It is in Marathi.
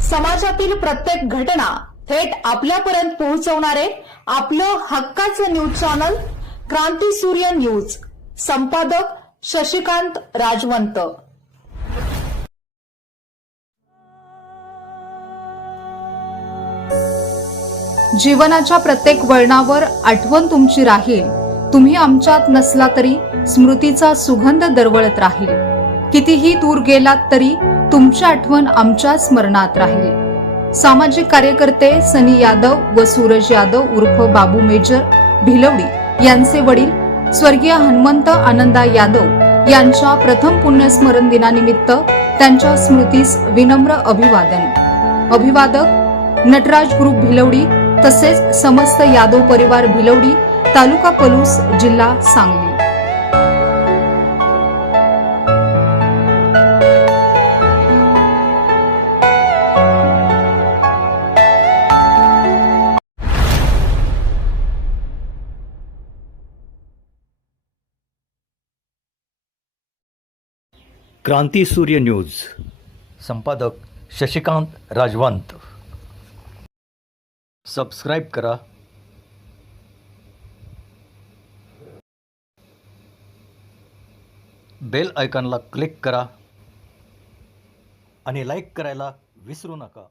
समाजातील प्रत्येक घटना थेट आपल्यापर्यंत पोहोचवणारे आपलं हक्काचं न्यूज चॅनल क्रांती सूर्य न्यूज. संपादक शशिकांत राजवंत. जीवनाच्या प्रत्येक वळणावर आठवण तुमची राहील. तुम्ही आमच्यात नसला तरी स्मृतीचा सुगंध दरवळत राहील. कितीही दूर गेलात तरी तुमची आठवण आमच्या स्मरणात राहील. सामाजिक कार्यकर्ते सनी यादव व सूरज यादव उर्फ बाबू मेजर भिलवडी यांचे वडील स्वर्गीय हनुमंत आनंदा यादव यांच्या प्रथम पुण्यस्मरण दिनानिमित्त त्यांच्या स्मृतीस विनम्र अभिवादन. अभिवादक नटराज ग्रुप भिलवडी तसेच समस्त यादव परिवार भिलवडी, तालुका पलूस, जिल्हा सांगली. क्रांती सूर्य न्यूज. संपादक शशिकांत राजवंत. सबस्क्राईब करा, बेल आयकॉनला क्लिक करा आणि लाईक करायला विसरू नका.